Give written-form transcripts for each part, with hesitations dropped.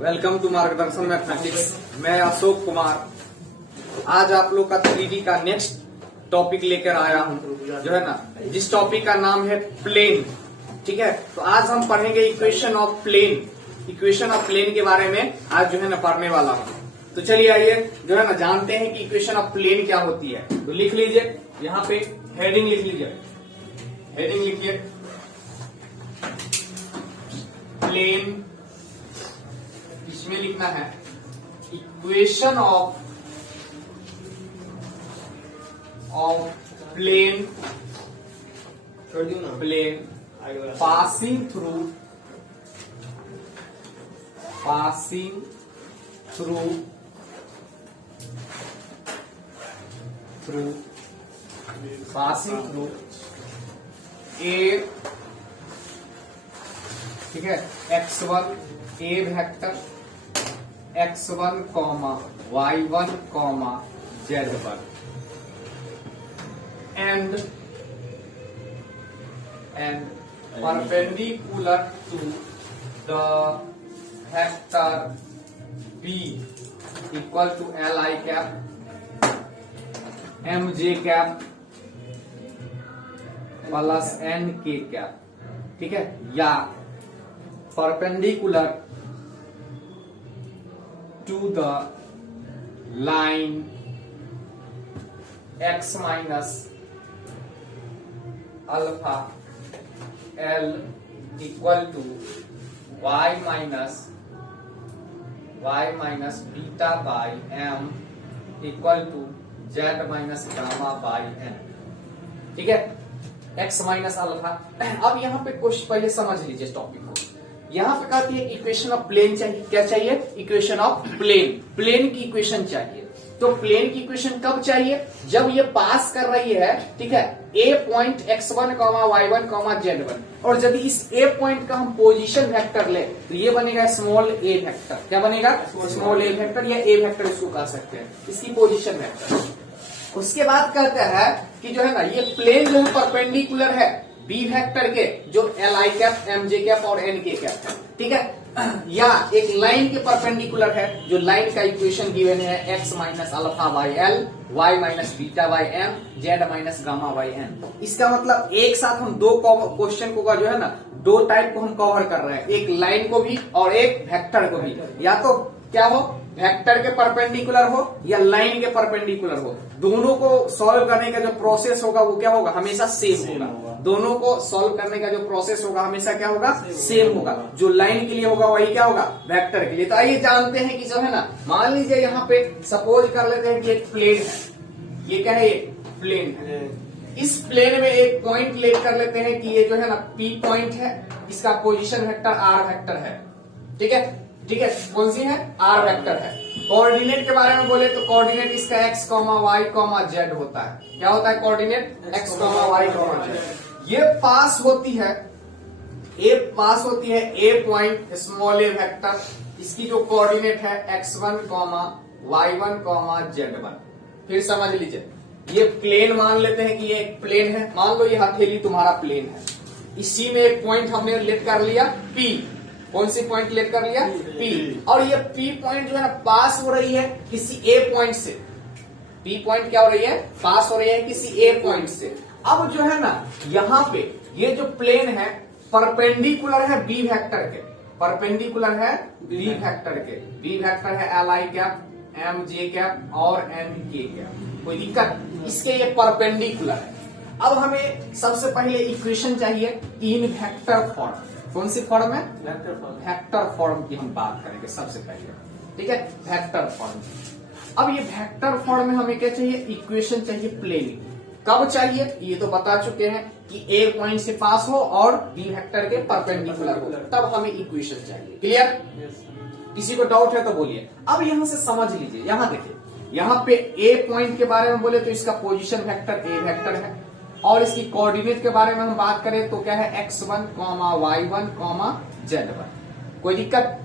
Welcome to मार्गदर्शन mathematics. मैं अशोक कुमार आज आप लोग का 3D का नेक्स्ट टॉपिक लेकर आया हूं, जो है ना, जिस टॉपिक का नाम है प्लेन। ठीक है, तो आज हम पढ़ेंगे equation of plane. Equation of plane के बारे में आज जो है ना पढ़ने वाला हूं। तो चलिए आइए जो है ना जानते हैं कि इक्वेशन ऑफ प्लेन क्या होती है। तो लिख लीजिए, यहाँ पे हेडिंग लिख लीजिए, हेडिंग लिखिए प्लेन। इसमें लिखना है equation of plane passing through A, ठीक है, x1 a vector, x1 y1 z1 and perpendicular to the vector b equal to li cap mj cap plus n k cap, ठीक है, या perpendicular to the line x minus alpha l equal to y minus beta by m equal to z minus gamma by n। ठीक है, x minus alpha. अब यहाँ पे question पहले समझ लीजिए इस टॉपिक को। यहाँ पे कहती है इक्वेशन ऑफ प्लेन चाहिए। क्या चाहिए? Equation of plane. प्लेन की इक्वेशन चाहिए। तो प्लेन की इक्वेशन कब चाहिए? जब ये पास कर रही है, ठीक है, ए पॉइंट x1, y1, z1, और यदि इस ए पॉइंट का हम पोजीशन वेक्टर ले तो ये बनेगा स्मॉल ए वेक्टर। क्या बनेगा? स्मॉल ए वेक्टर या ए वेक्टर इसको कह सकते हैं, इसकी पोजीशन वेक्टर। उसके बाद कहता है कि जो है ना ये प्लेन जो है परपेंडिकुलर है बी वेक्टर के, जो l i cap, m j cap और एन के कैप है, ठीक है, या एक लाइन के परपेंडिकुलर है, जो लाइन का इक्वेशन गिवन है x minus alpha by l, y minus beta by m, z minus gamma by n. इसका मतलब एक साथ हम दो क्वेश्चन को जो है ना, दो टाइप को हम कवर कर रहे हैं, एक लाइन को भी और एक वेक्टर को भी। या तो क्या हो, वेक्टर के परपेंडिकुलर हो या लाइन के परपेंडिकुलर हो, दोनों को सॉल्व करने का जो प्रोसेस होगा वो क्या होगा? हमेशा सेम होगा। दोनों को सॉल्व करने का जो प्रोसेस होगा हमेशा क्या होगा? सेम होगा। जो लाइन के लिए होगा वही क्या होगा? वेक्टर के लिए। तो आइए जानते हैं कि जो है ना, मान लीजिए यहाँ पे सपोज कर लेते हैं कि एक प्लेन है। ये क्या है? ये प्लेन है। इस प्लेन में एक पॉइंट ले कर लेते हैं कि ये जो है ना P पॉइंट है, इसका पोजीशन वेक्टर R वेक्टर है। ठीक है, ठीक है, कौन सी है? R वेक्टर है। कोऑर्डिनेट के बारे में बोले तो कोऑर्डिनेट इसका x, y, z होता है। क्या होता है कोऑर्डिनेट? x, y, z। ये पास होती है, ए पास होती है ए पॉइंट स्मॉल ए वेक्टर, इसकी जो कोऑर्डिनेट है x1, y1, z1। फिर समझ लीजिए, ये प्लेन मान लेते हैं कि ये एक प्लेन है। मान लो ये हथेली तुम्हारा प्लेन है, इसी में एक पॉइंट हमने लेट कर लिया P। कौन सी पॉइंट लेट कर लिया? P। और ये P पॉइंट जो है ना पास हो रही है किसी A पॉइंट से। P पॉइंट क्या हो रही है? पास हो रही है किसी A पॉइंट से। अब जो है ना यहाँ पे ये जो प्लेन है परपेंडिकुलर है B वेक्टर के, परपेंडिकुलर है B वेक्टर के। B वेक्टर है l i cap, m j cap और एन के कैप। कोई दिक्कत? इसके ये परपेंडिकुलर है। अब हमें सबसे पहले इक्वेशन चाहिए इन वेक्टर फॉर्म। कौन सी फॉर्म है? वेक्टर फॉर्म की हम बात करेंगे सबसे पहले। ठीक है, वेक्टर फॉर्म। अब ये वेक्टर फॉर्म में हमें क्या चाहिए? इक्वेशन चाहिए प्लेन। कब चाहिए? ये तो बता चुके हैं कि ए पॉइंट से पास हो और बी वेक्टर के परपेंडिकुलर हो, तब हमें इक्वेशन चाहिए। क्लियर? किसी को डाउट है तो बोलिए। अब यहां से समझ लीजिए, यहां देखिए, यहाँ पे ए पॉइंट के बारे में बोले तो इसका पोजीशन वेक्टर ए वेक्टर है, और इसकी कोऑर्डिनेट के बारे में हम बात करें तो क्या है? x1, y1, z1। कोई दिक्कत?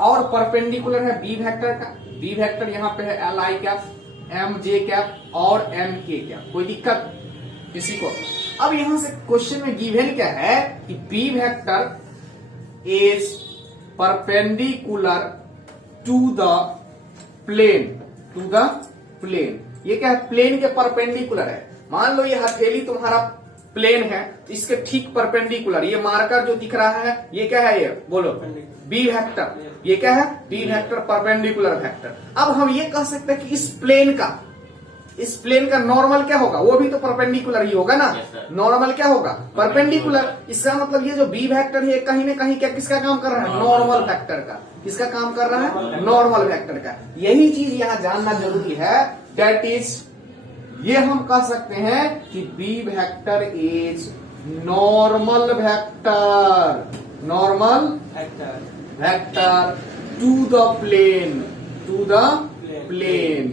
और परपेंडिकुलर है बी वेक्टर का। बी वेक्टर यहाँ पे है l i cap, m j cap और एम के कैप। कोई दिक्कत किसी को? अब यहां से क्वेश्चन में गिवन क्या है कि b vector is perpendicular to the plane. ये क्या है? प्लेन के परपेंडिकुलर है। मान लो ये हथेली तुम्हारा प्लेन है, इसके ठीक परपेंडिकुलर ये मार्कर जो दिख रहा है ये क्या है? ये बोलो बी वेक्टर। ये क्या है? B vector, perpendicular vector. अब हम ये कह सकते हैं कि इस प्लेन का नॉर्मल क्या होगा? वो भी तो परपेंडिकुलर ही होगा ना। नॉर्मल क्या होगा? परपेंडिकुलर। इसका मतलब ये जो बी वेक्टर है कहीं ना कहीं क्या किसका काम कर रहा है? नॉर्मल वेक्टर का। किसका काम कर रहा है? नॉर्मल वेक्टर का। यही चीज यहां जानना जरूरी है। दैट इज, ये हम कह सकते हैं कि b vector is normal vector to the plane.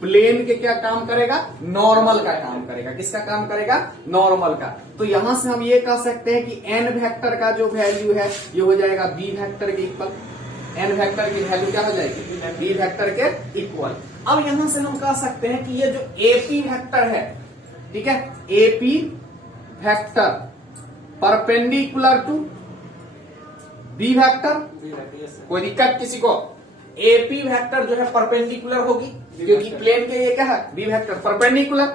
Plane के क्या काम करेगा? नॉर्मल का काम करेगा। किसका काम करेगा? नॉर्मल का। तो यहां से हम ये कह सकते हैं कि एन वेक्टर का जो वैल्यू है ये हो जाएगा बी वेक्टर के इक्वल। एन वेक्टर की वैल्यू क्या हो जाएगी? बी वेक्टर के इक्वल। अब यहां से हम कह सकते हैं कि ये जो एपी वेक्टर है, ठीक है, AP vector perpendicular to b vector. कोई दिक्कत किसी को? एपी वेक्टर जो है परपेंडिकुलर होगी क्योंकि प्लेन के ये क्या है? B vector perpendicular.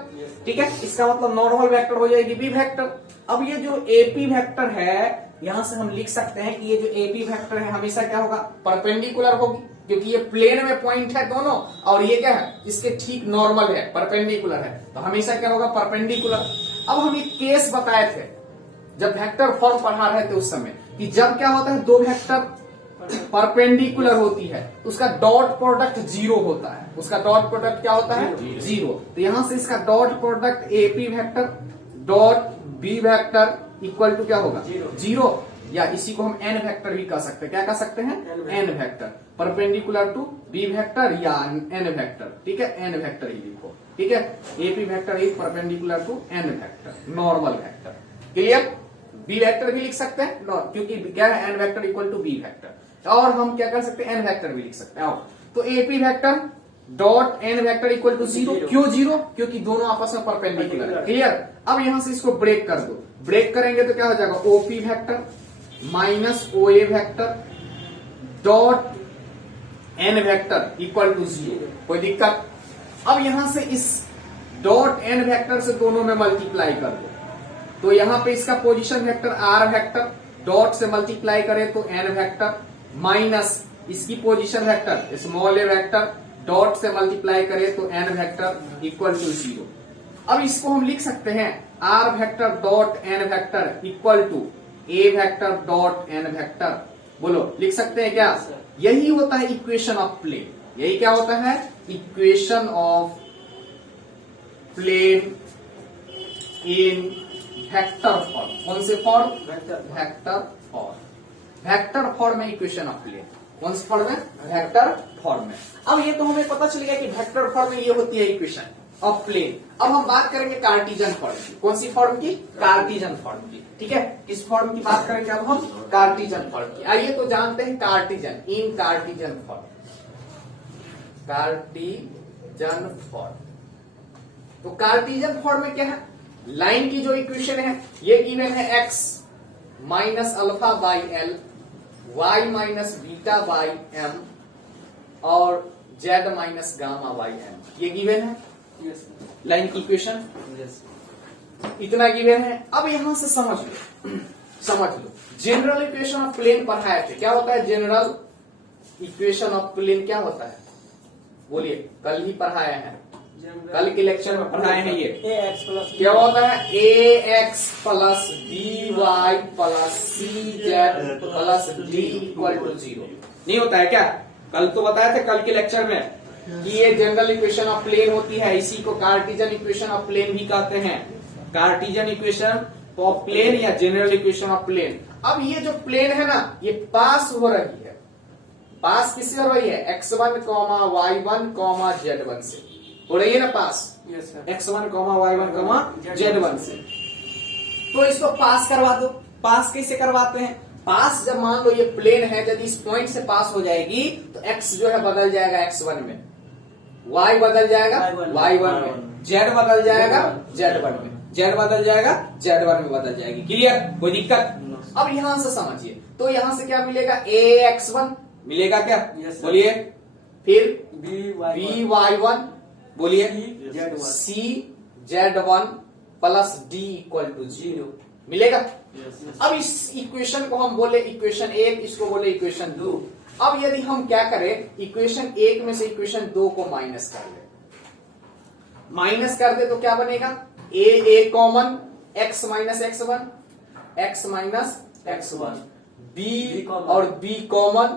ठीक है, इसका मतलब नॉर्मल वेक्टर हो जाएगी बी वेक्टर। अब ये जो एपी वेक्टर है यहां से हम लिख सकते हैं कि ये जो एपी वेक्टर है हमेशा क्या होगा? परपेंडिकुलर होगी क्योंकि ये प्लेन में पॉइंट है दोनों, और ये क्या है? इसके ठीक नॉर्मल है, परपेंडिकुलर है, तो हमेशा क्या होगा? परपेंडिकुलर। अब हम एक केस बताए थे जब वेक्टर फॉर्म पढ़ा रहे थे उस समय कि जब क्या होता है? दो वेक्टर परपेंडिकुलर होती है तो उसका डॉट प्रोडक्ट जीरो होता है। उसका डॉट प्रोडक्ट क्या होता है? जीरो। तो यहां से इसका dot product AP vector dot b vector equal to क्या होगा? जीरो। या इसी को हम एन वेक्टर भी कह सकते हैं। क्या कह सकते हैं? N vector perpendicular to b vector या एन वेक्टर। ठीक है, एन वेक्टर ही लिखो। ठीक है, AP vector is perpendicular to n vector, normal vector. Clear? B vector भी लिख सकते हैं क्योंकि क्या है? N vector equal to b vector. और हम क्या कर सकते हैं? एन वेक्टर भी लिख सकते हैं। तो AP vector dot n vector equal to zero. क्यों जीरो? क्योंकि दोनों आपस में परपेंडिकुलर है। क्लियर? अब यहां से इसको ब्रेक कर दो। ब्रेक करेंगे तो क्या हो जाएगा? OP vector minus O A vector dot n vector equal to zero. कोई दिक्कत? अब यहां से इस डॉट एन वेक्टर से दोनों में मल्टीप्लाई कर दो तो यहां पे इसका position vector r vector dot से मल्टीप्लाई करें तो एन वेक्टर माइनस इसकी position vector small a vector dot से मल्टीप्लाई करें तो n vector equal to zero. अब इसको हम लिख सकते हैं r vector dot n vector equal to a vector dot n vector. बोलो, लिख सकते हैं क्या? यही होता है इक्वेशन ऑफ प्लेन। यही क्या होता है? Equation of plane in vector form. कौन से form? Vector form. Vector form में इक्वेशन ऑफ प्लेन। कौन से फॉर्म में? वेक्टर फॉर्म में। अब ये तो हमें पता चल गया कि वेक्टर फॉर्म में ये होती है इक्वेशन ऑफ प्लेन। अब हम बात करेंगे कार्टिजन फॉर्म की। कौन सी फॉर्म की? कार्टिजन फॉर्म की। ठीक है, किस फॉर्म की बात करेंगे अब हम? कार्टिजन फॉर्म की। आइए तो जानते हैं कार्टिजन इन कार्टिजन फॉर्म। कार्टिजन फॉर्म, तो कार्टिजन फॉर्म में क्या है? लाइन की जो इक्वेशन है ये गिवन है x minus alpha by l, y minus beta by m और z minus gamma by m. ये गिवन है लाइन की इक्वेशन। इतना गिवन है। अब यहां से समझ लो जनरल इक्वेशन ऑफ प्लेन पढ़ाए थे। क्या होता है जनरल इक्वेशन ऑफ प्लेन? क्या होता है? बोलिए, कल ही पढ़ाया है, कल के लेक्चर में पढ़ाए हैं। ये क्या होता है? A x plus b y plus c z plus d equal to zero. नहीं होता है क्या? कल तो बताया था कल के लेक्चर में कि ये जनरल इक्वेशन ऑफ प्लेन होती है। इसी को कार्टिजन इक्वेशन ऑफ प्लेन भी कहते हैं। कार्टिजन इक्वेशन ऑफ प्लेन या जनरल इक्वेशन ऑफ प्लेन। अब ये जो प्लेन है ना ये पास हो रही है। पास किससे हो रही है? x1, y1, z1 से हो रही है ना पास। x1, y1, z1 से। तो इसको पास करवा दो। पास कैसे करवाते हैं? पास जब मान लो ये प्लेन है, यदि इस पॉइंट से पास हो जाएगी तो x जो है बदल जाएगा x1 में, y बदल जाएगा y1 में, z बदल जाएगा z1 में, z बदल जाएगा z1 में बदल जाएगी। क्लियर? कोई दिक्कत? अब यहां से समझिए तो यहां से क्या मिलेगा? ax1 मिलेगा क्या? बोलिए, फिर B/1 बोलिए Z1 c Z1 plus d equal to 0 मिलेगा। अब इस इक्वेशन को हम बोले इक्वेशन 1, इसको बोले इक्वेशन 2। अब यदि हम क्या करें, इक्वेशन 1 में से इक्वेशन 2 को माइनस कर ले, माइनस कर दे तो क्या बनेगा, a common x minus x1, x minus x1, b और b common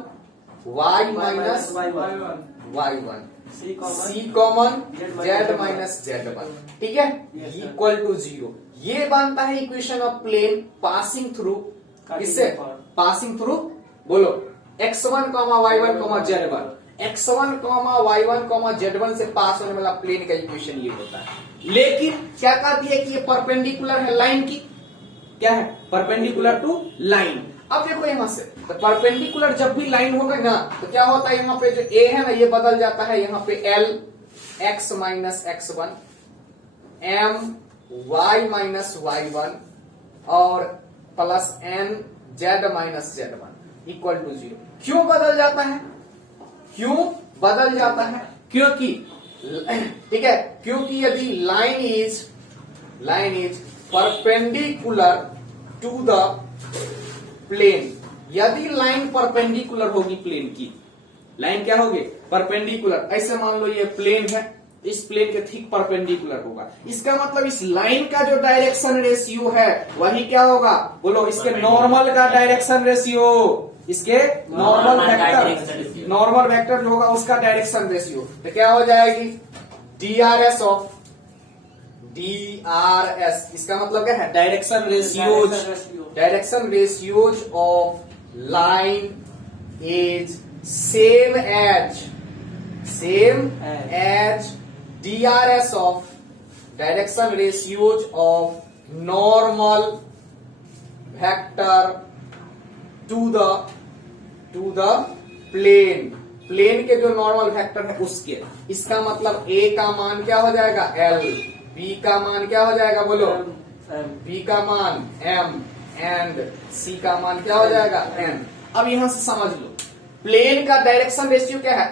y minus y1, c common z minus z1, ठीक है, इक्वल टू 0। ये बनता है equation of plane passing through, किससे, पासिंग थ्रू, बोलो x1, y1, z1, x1, y1, z1 से पास होने वाला प्लेन का इक्वेशन ये होता है। लेकिन क्या कहती है कि ये परपेंडिकुलर है लाइन की, क्या है, परपेंडिकुलर टू लाइन। अब देखो यहां से, तो परपेंडिकुलर जब भी लाइन होगा ना, तो क्या होता है, यहाँ पे जो a है ना, ये बदल जाता है, यहाँ पे l x minus x1, m y minus y1 और plus n z minus z1 equal to 0। क्यों बदल जाता है, क्यों बदल जाता है, क्योंकि, ठीक है, क्योंकि यदि line is perpendicular to the plane, यदि लाइन परपेंडिकुलर होगी प्लेन की, लाइन क्या होगी, परपेंडिकुलर, ऐसे मान लो ये प्लेन है, इस प्लेन के ठीक परपेंडिकुलर होगा, इसका मतलब इस लाइन का जो डायरेक्शन रेशियो है वही क्या होगा, बोलो इसके नॉर्मल का डायरेक्शन रेशियो, इसके नॉर्मल वेक्टर जो होगा उसका डायरेक्शन रेशियो, तो क्या हो जाएगी, DRS, इसका मतलब क्या है, direction ratios of line is same as DRS of direction ratios of normal vector to the plane के जो नॉर्मल वेक्टर है उसके। इसका मतलब a का मान क्या हो जाएगा, l, b का मान क्या हो जाएगा, बोलो b का मान m एंड c का मान क्या हो जाएगा, n। अब यहां से समझ लो, प्लेन का डायरेक्शन रेशियो क्या है,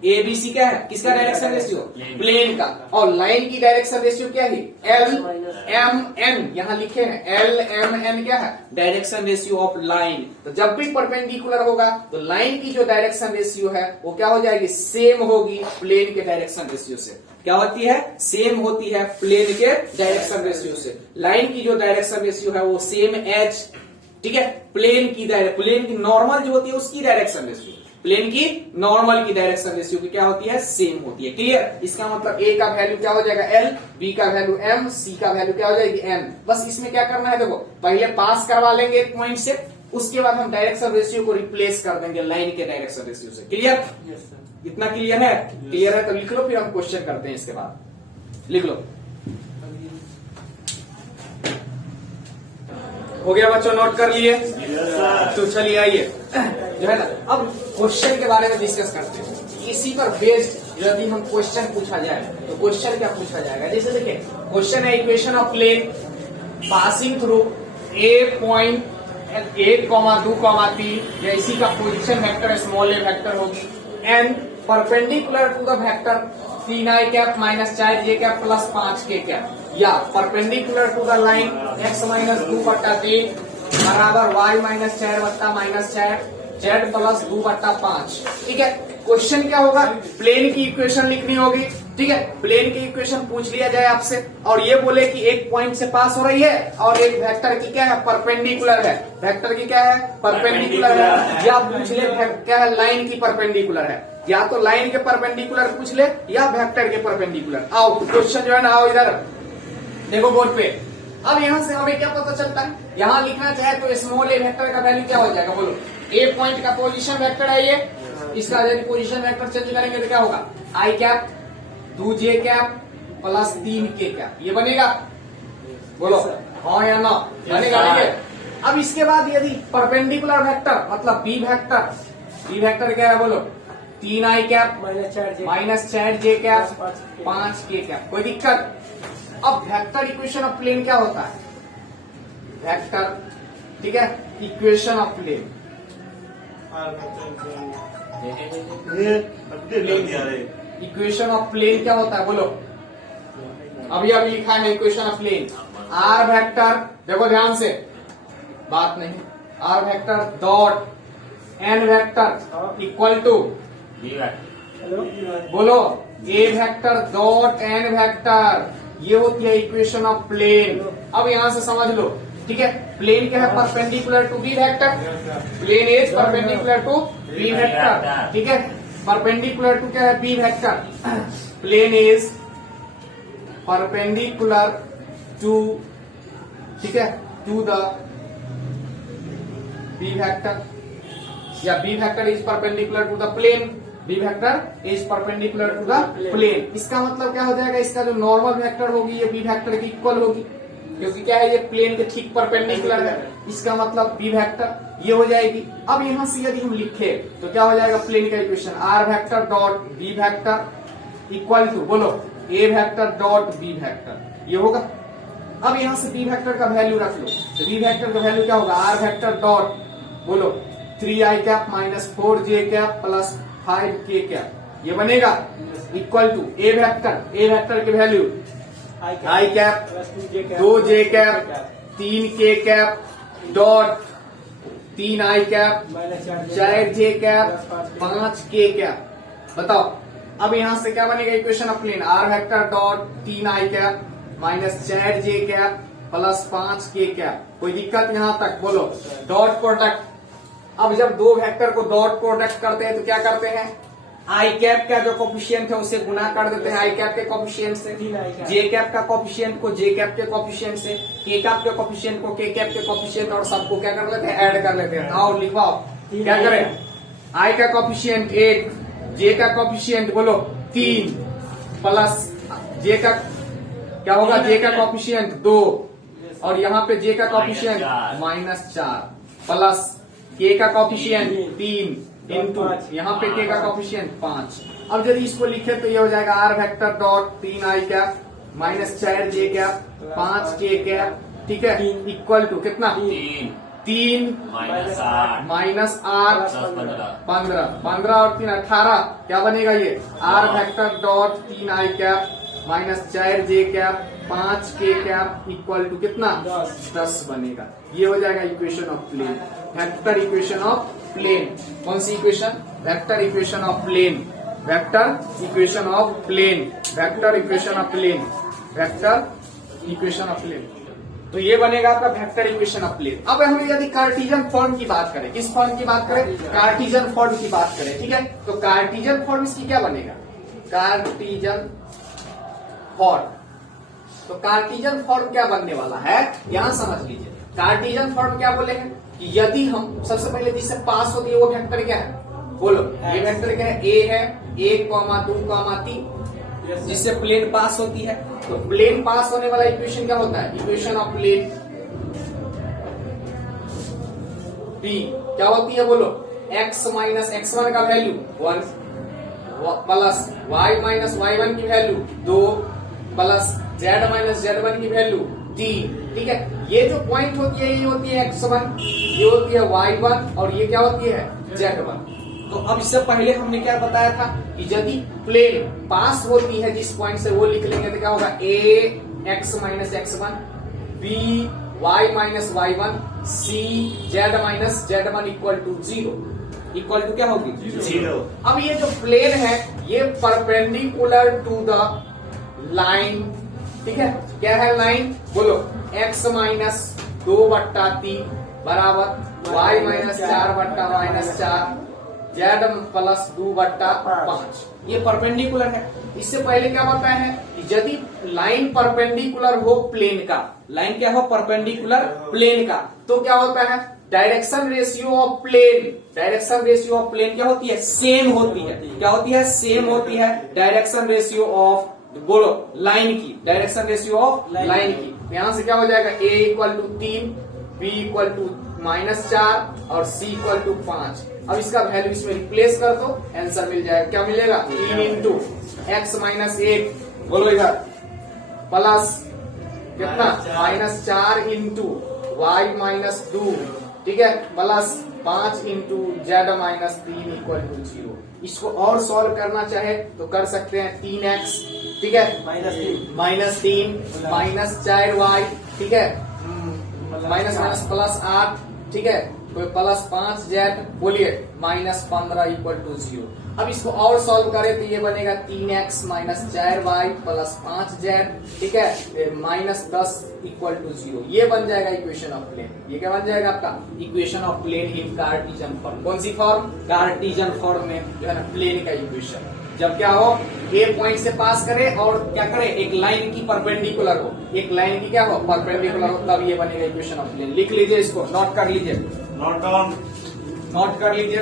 ABC क्या है, किसका डायरेक्शन रेशियो, प्लेन का, और लाइन की डायरेक्शन रेशियो क्या है, LMN, यहां लिखे हैं LMN क्या है, डायरेक्शन रेशियो ऑफ लाइन। तो जब भी परपेंडिकुलर होगा तो लाइन की जो डायरेक्शन रेशियो है वो क्या हो जाएगी, सेम होगी प्लेन के डायरेक्शन रेशियो से। क्या होती है, सेम होती है प्लेन के डायरेक्शन रेशियो से। लाइन की जो डायरेक्शन रेशियो है वो सेम एज, ठीक है, प्लेन की नॉर्मल जो होती है उसकी डायरेक्शन रेशियो, प्लेन की नॉर्मल की डायरेक्शन रेशियो की क्या होती है, सेम होती है। क्लियर, इसका मतलब a का वैल्यू क्या हो जाएगा, l, b का वैल्यू m, c का वैल्यू क्या हो जाएगी, n। बस इसमें क्या करना है, देखो पहले पास करवा लेंगे एक पॉइंट से, उसके बाद हम डायरेक्शन रेशियो को रिप्लेस कर देंगे लाइन के डायरेक्शन रेशियो से। क्लियर, इतना क्लियर है, क्लियर है तो लिख लो, फिर हम क्वेश्चन करते हैं इसके बाद, लिख लो। हो गया बच्चों, नोट कर लिए, तो चलिए आइए जो है ना, अब क्वेश्चन के बारे में डिस्कस करते हैं। इसी पर बेस्ड यदि हम क्वेश्चन पूछा जाए तो क्वेश्चन क्या पूछा जाएगा, जैसे देखिए क्वेश्चन है equation of plane passing through a point 1, 2, 3, या इसी का position vector small a vector होगी, and perpendicular to the vector 3i cap minus 4j cap plus 5k cap, या perpendicular to the line x minus 2/3 बराबर y minus 4/-4 z plus 2/5। ठीक है, question क्या होगा, प्लेन की इक्वेशन लिखनी होगी। ठीक है, प्लेन की इक्वेशन पूछ लिया जाए आपसे और ये बोले कि एक पॉइंट से पास हो रही है और एक वेक्टर की क्या है, परपेंडिकुलर है, वेक्टर की क्या है, परपेंडिकुलर है, या पूछ ले क्या है, लाइन की परपेंडिकुलर है, या तो लाइन के परपेंडिकुलर पूछ ले या वेक्टर के परपेंडिकुलर। आओ क्वेश्चन जो है ना, आओ इधर देखो बोर्ड पे। अब यहाँ से हमें क्या पता चलता है, यहाँ लिखना चाहे तो स्मॉल ए वेक्टर का वैल्यू क्या हो जाएगा, बोलो ए पॉइंट का पोजीशन वेक्टर है ये, इसका यदि पोजीशन वेक्टर चेंज करेंगे तो क्या होगा, i cap 2j cap plus 3k cap, ये बनेगा, बोलो हाँ या ना, बनेगा नहीं है। अब इसके बाद यदि परपेंडिकुलर वेक्टर मतलब बी वेक्टर क्या है, बोलो 3i cap minus 4j cap 5k cap, कोई दिक्कत। अब वेक्टर इक्वेशन ऑफ प्लेन क्या होता है, वेक्टर, ठीक है, equation of plane equation of plane क्या होता है बोलो? अभी अभी लिखा है equation of plane. Are vector, देखो ध्यान से, बात नहीं, r vector dot n vector equal to, बोलो, a vector dot n vector, ये होती है इक्वेशन ऑफ प्लेन। अब यहां से समझ लो, ठीक है। प्लेन क्या है? Perpendicular to b vector. Plane is perpendicular to b vector, ठीक है। परपेंडिकुलर टू क्या है? B vector. Plane is perpendicular to, ठीक है, टू द बी वेक्टर, या b vector is perpendicular to the plane, b vector is perpendicular to the plane. इसका मतलब क्या हो जाएगा? इसका जो नॉर्मल वेक्टर होगी ये बी वेक्टर की इक्वल होगी, क्योंकि क्या है, ये प्लेन के ठीक परपेंडिकुलर है। इसका मतलब बी वेक्टर ये हो जाएगी। अब यहां से यदि हम लिखे तो क्या हो जाएगा? प्लेन का equation r vector dot b vector equal to, बोलो, a vector dot b vector, ये होगा। अब यहां से बी वेक्टर का वैल्यू रख लो, तो बी वेक्टर का वैल्यू क्या होगा? आर वेक्टर डॉट, बोलो, 3i cap minus 4j cap plus 5k cap, ये बनेगा इक्वल टू ए वेक्टर के value i cap 2j cap 3k cap dot 3i cap 4j cap 5k cap. बताओ अब यहां से क्या बनेगा equation of plane? Are vector dot 3i cap minus 4j cap plus 5k cap. कोई दिक्कत यहां तक? बोलो, डॉट प्रोडक्ट। अब जब दो वेक्टर को डॉट प्रोडक्ट करते हैं तो क्या करते हैं? आई कैप का जो कोफिशिएंट है उसे गुना कर देते हैं आई कैप के कोफिशिएंट से, जे कैप का कोफिशिएंट को जे कैप के कोफिशिएंट से, के कैप के कोफिशिएंट को के कैप के कोफिशिएंट, और सबको क्या कर लेते हैं? ऐड कर लेते हैं। आओ लिखवाओ, क्या करें? आई का कोफिशिएंट 8, जे का कोफिशिएंट बोलो 3, प्लस जे का क्या होगा? जे का कोफिशिएंट 2, और यहाँ पे जे का कोफिशिएंट -4, प्लस के का कोफिशिएंट 3 इंटू यहाँ पे के का कोफिशिएंट 5। अब यदि इसको लिखे तो ये हो जाएगा r vector dot 3i cap minus 4j cap 5k cap, ठीक है, इक्वल टू कितना? 3 माइनस 8 15 और 3 18, क्या बनेगा ये? R vector dot 3i cap minus 4j cap 5k cap equal to कितना? 10 बनेगा। ये हो जाएगा equation of plane, vector equation of plane. कौन सी equation? Vector equation of plane, vector equation of plane, vector equation of plane, vector equation of plane. तो ये बनेगा आपका वेक्टर इक्वेशन ऑफ प्लेन। अब हम यदि कार्टेशियन फॉर्म की बात करें, किस फॉर्म की बात करें? कार्टेशियन फॉर्म की बात करें, ठीक है। तो कार्टेशियन फॉर्म इसकी क्या बनेगा? Cartesian form. तो कार्टेशियन फॉर्म क्या बनने वाला है यहां समझ लीजिए। कार्टेशियन फॉर्म क्या बोले हैं कि यदि हम सबसे पहले जिससे पास होती है वो वेक्टर क्या है? बोलो, ये वेक्टर क्या है? ए है, 1, 2, 3, जिससे प्लेन पास होती है। तो प्लेन पास होने वाला इक्वेशन क्या होता है? इक्वेशन ऑफ प्लेन बी क्या होती है? बोलो, x माइनस x1 का value 1 plus y minus y1 की value 2 plus z minus z1 की वैल्यू 3, ठीक है। ये जो पॉइंट होती है ये होती है x1, ये होती है y1, और ये क्या होती है? z1। तो अब इससे पहले हमने क्या बताया था कि यदि प्लेन पास होती है जिस पॉइंट से, वो लिख लेंगे तो क्या होगा? a x minus x1, b y minus y1, c z minus z1 equal to 0, equal to क्या होगी? 0। अब ये जो प्लेन है ये परपेंडिकुलर टू द लाइन, ठीक है। क्या है लाइन? बोलो, x माइनस 2/3 बराबर y माइनस 4/-4 z प्लस 2/5, ये परपेंडिकुलर है। इससे पहले क्या बताया है कि यदि लाइन परपेंडिकुलर हो प्लेन का, लाइन क्या हो? परपेंडिकुलर प्लेन का, तो क्या होता है? Direction ratio of plane, direction ratio of plane क्या होती है? सेम होती है। क्या होती है? सेम होती है। डायरेक्शन रेशियो ऑफ, बोलो, लाइन की, डायरेक्शन रेशियो ऑफ लाइन की। यहां से क्या हो जाएगा? a equal to 3, b equal to -4 और c इक्वल टू 5। अब इसका वैल्यू इसमें रिप्लेस कर दो, आंसर मिल जाएगा। क्या मिलेगा? 3 इंटू x माइनस 1, बोलो इधर, प्लस कितना? -4 इंटू y माइनस 2, ठीक है, plus 5 into z minus 3 equal to 0। इसको और सॉल्व करना चाहे तो कर सकते हैं 3x, ठीक है, -3 माइनस 4y, ठीक है, माइनस माइनस प्लस 8, ठीक है, कोई प्लस 5z, बोलिए -15 इक्वल टू 0। अब इसको और सॉल्व करें तो ये बनेगा 3x minus 4y plus 5z, ठीक है, -10 इक्वल टू 0। ये बन जाएगा इक्वेशन ऑफ प्लेन। ये क्या बन जाएगा आपका equation of plane in Cartesian form. कौन सी फॉर्म? कार्टेशियन फॉर्म में जो है ना प्लेन का इक्वेशन। जब क्या हो, ए पॉइंट से पास करे और क्या करे, एक लाइन की परपेंडिकुलर हो, एक लाइन की क्या हो, परपेंडिकुलर हो, तब ये बनेगा इक्वेशन ऑफ प्लेन। लिख लीजिए, इसको नोट कर लीजिए, नोट डाउन, नोट कर लीजिए।